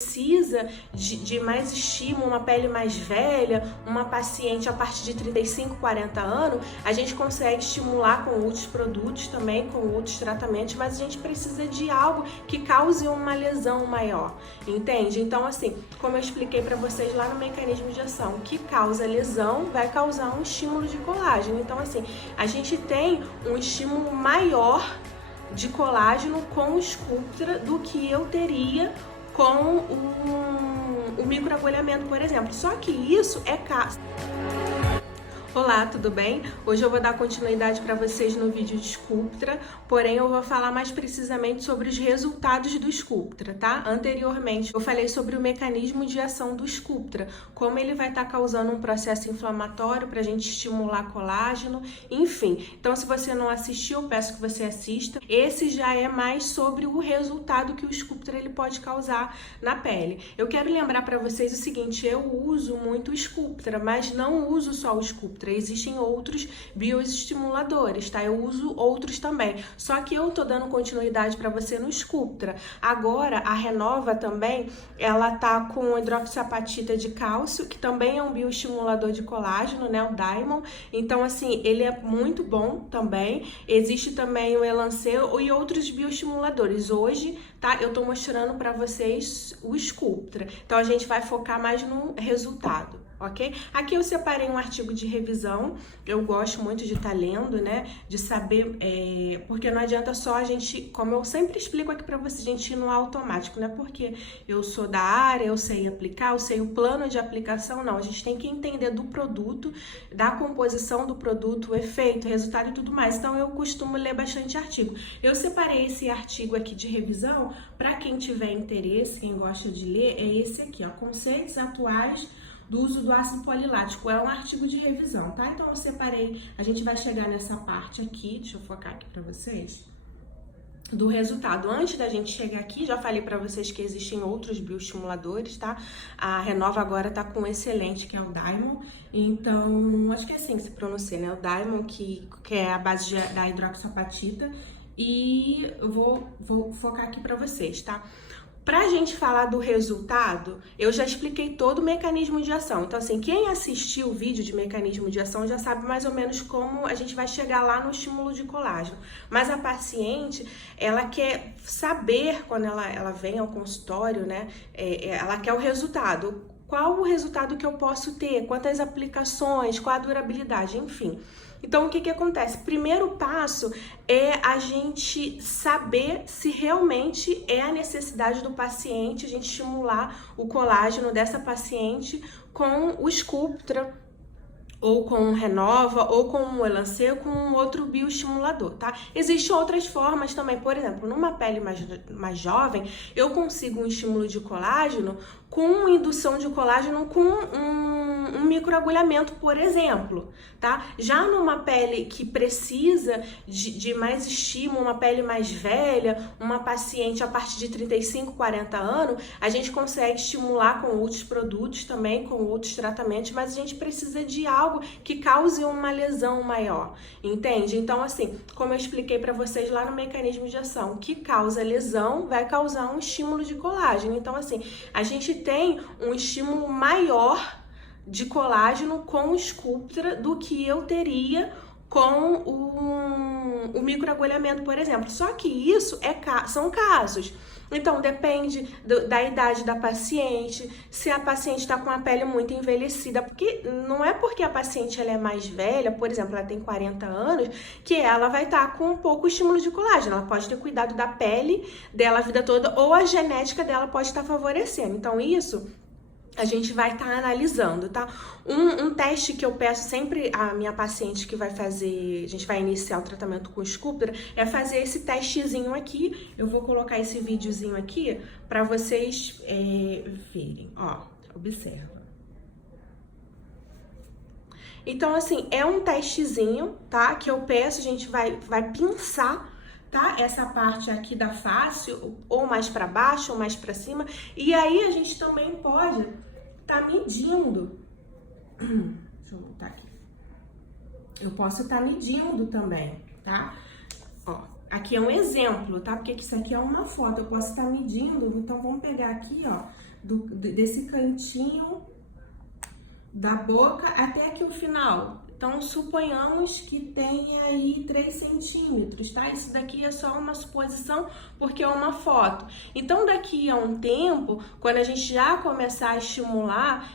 Precisa de mais estímulo, uma pele mais velha, uma paciente a partir de 35, 40 anos, a gente consegue estimular com outros produtos também, com outros tratamentos, mas a gente precisa de algo que cause uma lesão maior, entende? Então, assim, como eu expliquei para vocês lá no mecanismo de ação, o que causa lesão vai causar um estímulo de colágeno. Então, assim, a gente tem um estímulo maior de colágeno com o Sculptra do que eu teria com o microagulhamento, por exemplo. Só que isso é caro. Olá, tudo bem? Hoje eu vou dar continuidade para vocês no vídeo de Sculptra, porém eu vou falar mais precisamente sobre os resultados do Sculptra, tá? Anteriormente eu falei sobre o mecanismo de ação do Sculptra, como ele vai estar causando um processo inflamatório para a gente estimular colágeno, enfim. Então, se você não assistiu, eu peço que você assista. Esse já é mais sobre o resultado que o Sculptra ele pode causar na pele. Eu quero lembrar para vocês o seguinte, eu uso muito o Sculptra, mas não uso só o Sculptra. Existem outros bioestimuladores, tá? Eu uso outros também. Só que eu tô dando continuidade para você no Sculptra. Agora, a Renova também, ela tá com hidroxiapatita de cálcio, que também é um bioestimulador de colágeno, né? O Diamond. Então, assim, ele é muito bom também. Existe também o Elancel e outros bioestimuladores. Hoje, tá? Eu tô mostrando para vocês o Sculptra. Então, a gente vai focar mais no resultado. Ok? Aqui eu separei um artigo de revisão, eu gosto muito de estar lendo, né, de saber, porque não adianta só a gente, como eu sempre explico aqui pra vocês, a gente ir no automático, né, porque eu sou da área, eu sei aplicar, eu sei o plano de aplicação, não, a gente tem que entender do produto, da composição do produto, o efeito, o resultado e tudo mais, então eu costumo ler bastante artigo. Eu separei esse artigo aqui de revisão, para quem tiver interesse, quem gosta de ler, é esse aqui, ó, conceitos atuais do uso do ácido polilático, é um artigo de revisão, tá? Então eu separei, a gente vai chegar nessa parte aqui, deixa eu focar aqui pra vocês, do resultado. Antes da gente chegar aqui, já falei pra vocês que existem outros bioestimuladores, tá? A Renova agora tá com um excelente, que é o Diamond, então, acho que é assim que se pronuncia, né? O Diamond, que é a base da hidroxiapatita, e eu vou focar aqui pra vocês, tá? Pra gente falar do resultado, eu já expliquei todo o mecanismo de ação. Então, assim, quem assistiu o vídeo de mecanismo de ação já sabe mais ou menos como a gente vai chegar lá no estímulo de colágeno. Mas a paciente, ela quer saber, quando ela vem ao consultório, né, ela quer o resultado. Qual o resultado que eu posso ter? Quantas aplicações? Qual a durabilidade? Enfim. Então, o que acontece? Primeiro passo é a gente saber se realmente é a necessidade do paciente, a gente estimular o colágeno dessa paciente com o Sculptra, ou com Renova, ou com o Elancel, com um outro bioestimulador, tá? Existem outras formas também, por exemplo, numa pele mais jovem, eu consigo um estímulo de colágeno com indução de colágeno com um microagulhamento, por exemplo, tá? Já numa pele que precisa de mais estímulo, uma pele mais velha, uma paciente a partir de 35, 40 anos, a gente consegue estimular com outros produtos também, com outros tratamentos, mas a gente precisa de algo que cause uma lesão maior, entende? Então, assim, como eu expliquei para vocês lá no mecanismo de ação, o que causa lesão vai causar um estímulo de colágeno. Então, assim, a gente tem um estímulo maior de colágeno com o Sculptra do que eu teria com o microagulhamento, por exemplo. Só que isso são casos. Então, depende da idade da paciente, se a paciente está com a pele muito envelhecida, porque não é porque a paciente ela é mais velha, por exemplo, ela tem 40 anos, que ela vai estar com um pouco estímulo de colágeno. Ela pode ter cuidado da pele dela a vida toda, ou a genética dela pode estar favorecendo. Então, isso a gente vai estar analisando, tá? Um teste que eu peço sempre à minha paciente que vai fazer, a gente vai iniciar o tratamento com o Sculptra, é fazer esse testezinho aqui. Eu vou colocar esse videozinho aqui para vocês verem, ó, observa. Então, assim, é um testezinho, tá? Que eu peço, a gente vai pinçar, tá? Essa parte aqui da face, ou mais para baixo, ou mais para cima. E aí a gente também pode tá medindo. Deixa eu botar aqui. Eu posso estar medindo também, tá? Ó, aqui é um exemplo, tá? Porque isso aqui é uma foto, eu posso estar medindo. Então, vamos pegar aqui, ó. desse cantinho da boca até aqui o final. Então, suponhamos que tenha aí 3 centímetros, tá? Isso daqui é só uma suposição, porque é uma foto. Então, daqui a um tempo, quando a gente já começar a estimular,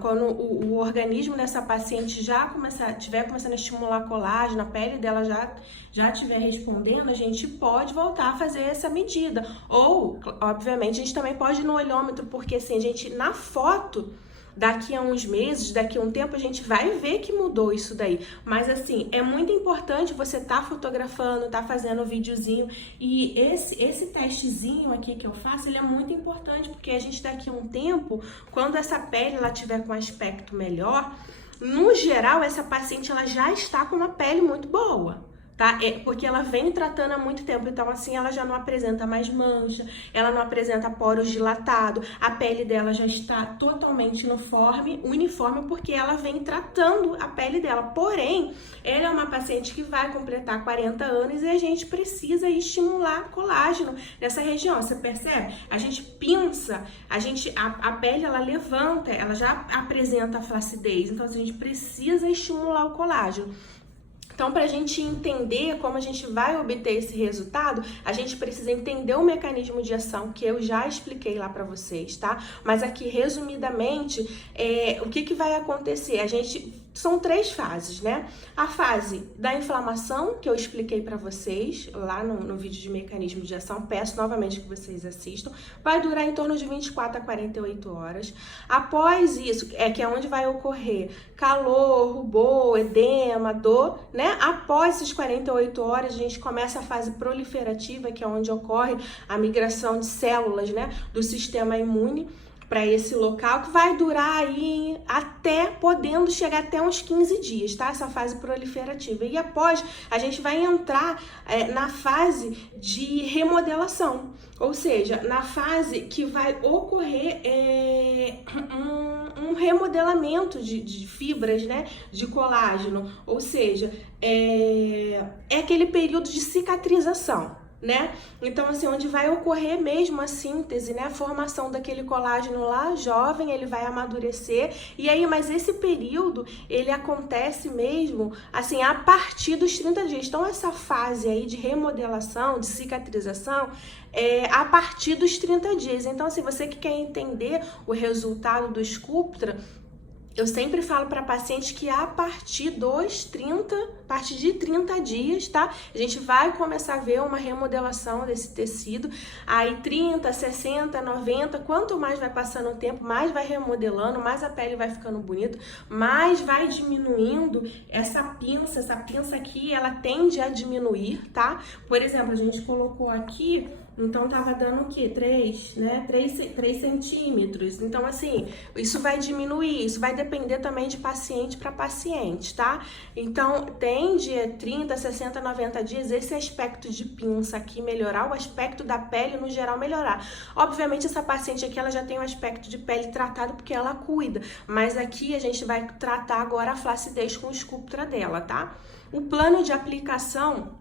quando o organismo dessa paciente estiver começando a estimular colágeno, a pele dela já estiver respondendo, a gente pode voltar a fazer essa medida. Ou, obviamente, a gente também pode ir no olhômetro, porque assim, a gente, na foto, daqui a uns meses, daqui a um tempo, a gente vai ver que mudou isso daí. Mas assim, é muito importante você estar fotografando, estar fazendo um videozinho. E esse testezinho aqui que eu faço, ele é muito importante, porque a gente daqui a um tempo, quando essa pele ela tiver com um aspecto melhor, no geral, essa paciente ela já está com uma pele muito boa. Tá? Porque ela vem tratando há muito tempo, então assim ela já não apresenta mais mancha, ela não apresenta poros dilatados, a pele dela já está totalmente uniforme, porque ela vem tratando a pele dela. Porém, ela é uma paciente que vai completar 40 anos e a gente precisa estimular colágeno nessa região. Você percebe? A gente pinça, a pele ela levanta, ela já apresenta flacidez, então assim, a gente precisa estimular o colágeno. Então, para a gente entender como a gente vai obter esse resultado, a gente precisa entender o mecanismo de ação que eu já expliquei lá para vocês, tá? Mas aqui, resumidamente, o que vai acontecer? São 3 fases, né? A fase da inflamação, que eu expliquei para vocês lá no vídeo de mecanismo de ação, peço novamente que vocês assistam, vai durar em torno de 24 a 48 horas. Após isso, que é onde vai ocorrer calor, rubor, edema, dor, né? Após essas 48 horas, a gente começa a fase proliferativa, que é onde ocorre a migração de células, né, do sistema imune para esse local, que vai durar aí podendo chegar até uns 15 dias, tá? Essa fase proliferativa. E após, a gente vai entrar na fase de remodelação, ou seja, na fase que vai ocorrer um remodelamento de fibras, né, de colágeno, ou seja, é aquele período de cicatrização, né? Então, assim, onde vai ocorrer mesmo a síntese, né? A formação daquele colágeno lá jovem, ele vai amadurecer. E aí, mas esse período, ele acontece mesmo, assim, a partir dos 30 dias. Então, essa fase aí de remodelação, de cicatrização, a partir dos 30 dias. Então, se você que quer entender o resultado do Sculptra, eu sempre falo para paciente que a partir de 30 dias, tá? A gente vai começar a ver uma remodelação desse tecido. Aí 30, 60, 90, quanto mais vai passando o tempo, mais vai remodelando, mais a pele vai ficando bonita, mais vai diminuindo essa pinça aqui, ela tende a diminuir, tá? Por exemplo, a gente colocou aqui, então tava dando o quê? 3 centímetros. Então, assim, isso vai diminuir, isso vai depender também de paciente para paciente, tá? Então, tende 30, 60, 90 dias esse aspecto de pinça aqui melhorar, o aspecto da pele no geral melhorar. Obviamente, essa paciente aqui, ela já tem um aspecto de pele tratado porque ela cuida, mas aqui a gente vai tratar agora a flacidez com o Sculptra dela, tá? O plano de aplicação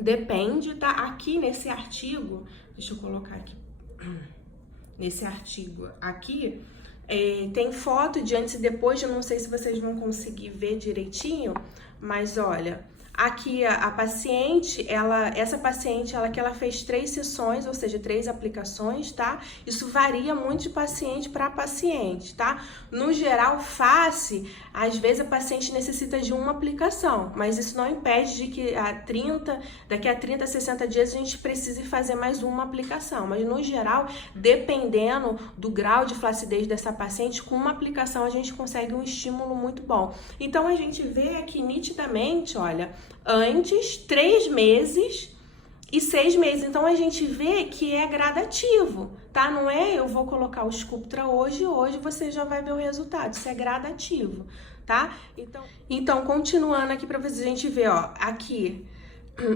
depende, tá? Aqui nesse artigo, deixa eu colocar aqui, nesse artigo aqui, tem foto de antes e depois, eu não sei se vocês vão conseguir ver direitinho, mas olha, aqui a paciente, essa paciente, que ela fez 3 sessões, ou seja, 3 aplicações, tá? Isso varia muito de paciente para paciente, tá? No geral, face, às vezes a paciente necessita de uma aplicação, mas isso não impede de que daqui a 30, 60 dias a gente precise fazer mais uma aplicação. Mas no geral, dependendo do grau de flacidez dessa paciente, com uma aplicação a gente consegue um estímulo muito bom. Então a gente vê aqui nitidamente, olha, antes, 3 meses e 6 meses. Então a gente vê que é gradativo, tá? Não é eu vou colocar o Sculptra hoje você já vai ver o resultado. Isso é gradativo, tá? Então continuando aqui para vocês, a gente ver, ó, aqui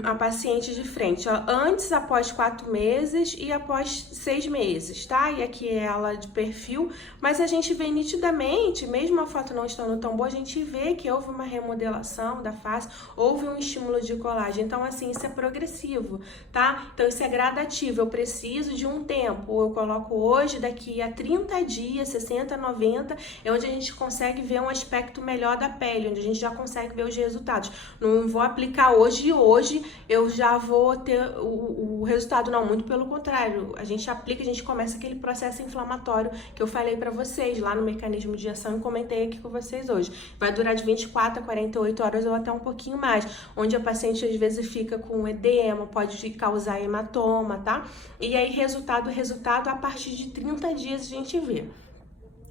a paciente de frente, ó, antes, após 4 meses e após 6 meses, tá? E aqui é ela de perfil, mas a gente vê nitidamente, mesmo a foto não estando tão boa, a gente vê que houve uma remodelação da face, houve um estímulo de colágeno. Então, assim, isso é progressivo, tá? Então, isso é gradativo. Eu preciso de um tempo. Eu coloco hoje, daqui a 30 dias, 60, 90, é onde a gente consegue ver um aspecto melhor da pele, onde a gente já consegue ver os resultados. Não vou aplicar hoje e hoje eu já vou ter o resultado, não, muito pelo contrário, a gente aplica, a gente começa aquele processo inflamatório que eu falei pra vocês lá no mecanismo de ação e comentei aqui com vocês hoje. Vai durar de 24 a 48 horas ou até um pouquinho mais, onde a paciente às vezes fica com edema, pode causar hematoma, tá? E aí resultado, a partir de 30 dias a gente vê.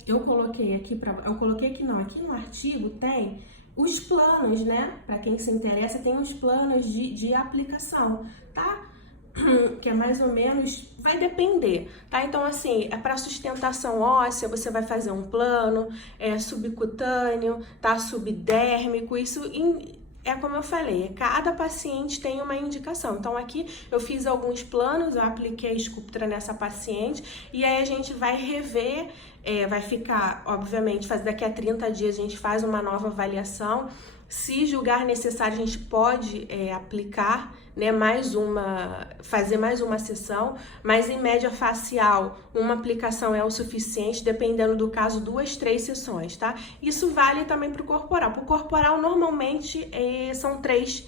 Eu coloquei aqui aqui no artigo tem os planos, né? Para quem se interessa, tem os planos de aplicação, tá? Que é mais ou menos, vai depender, tá? Então, assim, é para sustentação óssea, você vai fazer um plano, subcutâneo, tá? Subdérmico, isso é como eu falei, cada paciente tem uma indicação. Então, aqui eu fiz alguns planos, eu apliquei Sculptra nessa paciente e aí a gente vai rever, vai ficar, obviamente, daqui a 30 dias a gente faz uma nova avaliação. Se julgar necessário, a gente pode aplicar, né, fazer mais uma sessão, mas em média facial, uma aplicação é o suficiente, dependendo do caso, 2, 3 sessões, tá? Isso vale também para o corporal. Para o corporal, normalmente, são 3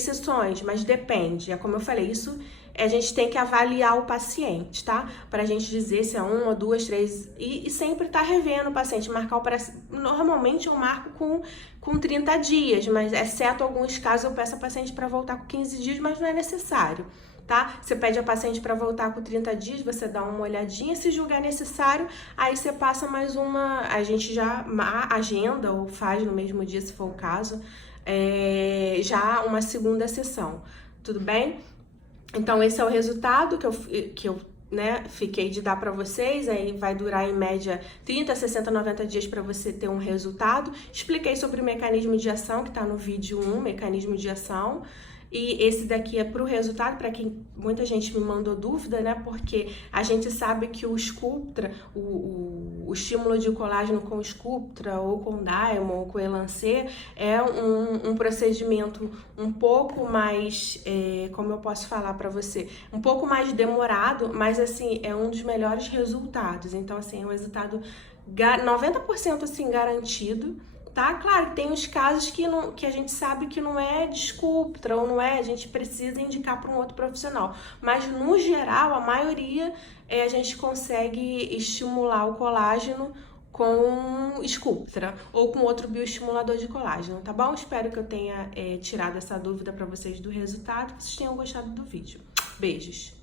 sessões, mas depende. É como eu falei, isso a gente tem que avaliar o paciente, tá? Pra gente dizer se é 1, 2, 3 e sempre tá revendo o paciente, marcar o normalmente eu marco com 30 dias, mas exceto alguns casos eu peço a paciente para voltar com 15 dias, mas não é necessário, tá? Você pede a paciente para voltar com 30 dias, você dá uma olhadinha, se julgar necessário, aí você passa mais uma, a gente já agenda ou faz no mesmo dia, se for o caso, já uma segunda sessão, tudo bem? Então, esse é o resultado que eu fiquei de dar para vocês. Aí vai durar em média 30, 60, 90 dias para você ter um resultado. Expliquei sobre o mecanismo de ação, que está no vídeo 1, mecanismo de ação. E esse daqui é para o resultado, para quem muita gente me mandou dúvida, né? Porque a gente sabe que o Sculptra, o estímulo de colágeno com Sculptra, ou com Diamond, ou com Elancê, é um procedimento um pouco mais, como eu posso falar para você, um pouco mais demorado, mas assim, é um dos melhores resultados. Então, assim, é um resultado 90% assim, garantido. Tá? Claro, tem uns casos que a gente sabe que não é de Sculptra ou não é, a gente precisa indicar para um outro profissional. Mas, no geral, a maioria a gente consegue estimular o colágeno com Sculptra ou com outro bioestimulador de colágeno, tá bom? Espero que eu tenha tirado essa dúvida para vocês do resultado, que vocês tenham gostado do vídeo. Beijos!